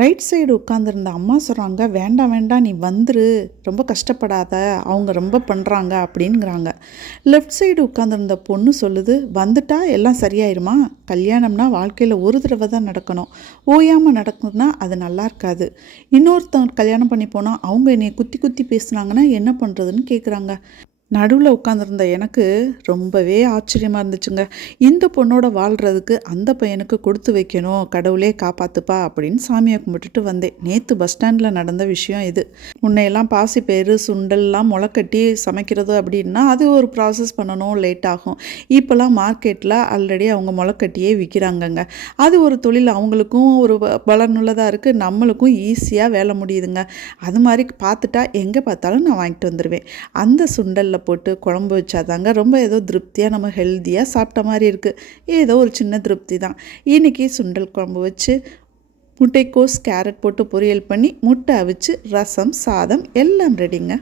Right side உட்காந்துருந்த அம்மா சொல்கிறாங்க, வேண்டாம் வேண்டாம் நீ வந்துரு, ரொம்ப கஷ்டப்படாத, அவங்க ரொம்ப பண்ணுறாங்க அப்படிங்கிறாங்க. லெஃப்ட் சைடு உட்காந்துருந்த பொண்ணு சொல்லுது, வந்துட்டா எல்லாம் சரியாயிருமா? கல்யாணம்னா வாழ்க்கையில் ஒரு தடவை தான் நடக்கணும், ஓயாமல் நடக்குதுன்னா அது நல்லா இருக்காது. இன்னொருத்தவங்க கல்யாணம் பண்ணி போனால் அவங்க என்னை குத்தி குத்தி பேசுனாங்கன்னா என்ன பண்ணுறதுன்னு கேட்குறாங்க. நடுவில் உட்காந்துருந்த எனக்கு ரொம்பவே ஆச்சரியமாக இருந்துச்சுங்க. இந்த பொண்ணோட வாழ்கிறதுக்கு அந்த பையனுக்கு கொடுத்து வைக்கணும், கடவுளே காப்பாற்றுப்பா அப்படின்னு சாமியை கும்பிட்டுட்டு வந்தேன். நேற்று பஸ் ஸ்டாண்டில் நடந்த விஷயம் இது. முன்னையெல்லாம் பாசிப்பயிறு சுண்டல்லாம் முளைக்கட்டி சமைக்கிறது அப்படின்னா அது ஒரு ப்ராசஸ் பண்ணணும், லேட் ஆகும். இப்போல்லாம் மார்க்கெட்டில் ஆல்ரெடி அவங்க முளைக்கட்டியே விற்கிறாங்கங்க. அது ஒரு தொழில், அவங்களுக்கும் ஒரு பலனுள்ளதாக இருக்குது, நம்மளுக்கும் ஈஸியாக வேலை முடியுதுங்க. அது மாதிரி பார்த்துட்டா எங்கே பார்த்தாலும் நான் வாங்கிட்டு வந்துடுவேன். அந்த சுண்டலில் போட்டு குழம்பு வச்சாதாங்க ரொம்ப ஏதோ திருப்தியாக நம்ம ஹெல்த்தியாக சாப்பிட்ட மாதிரி இருக்குது. ஏதோ ஒரு சின்ன திருப்தி தான். இன்றைக்கி சுண்டல் குழம்பு வச்சு முட்டைக்கோஸ் கேரட் போட்டு பொரியல் பண்ணி முட்டை அவிச்சு ரசம் சாதம் எல்லாம் ரெடிங்க.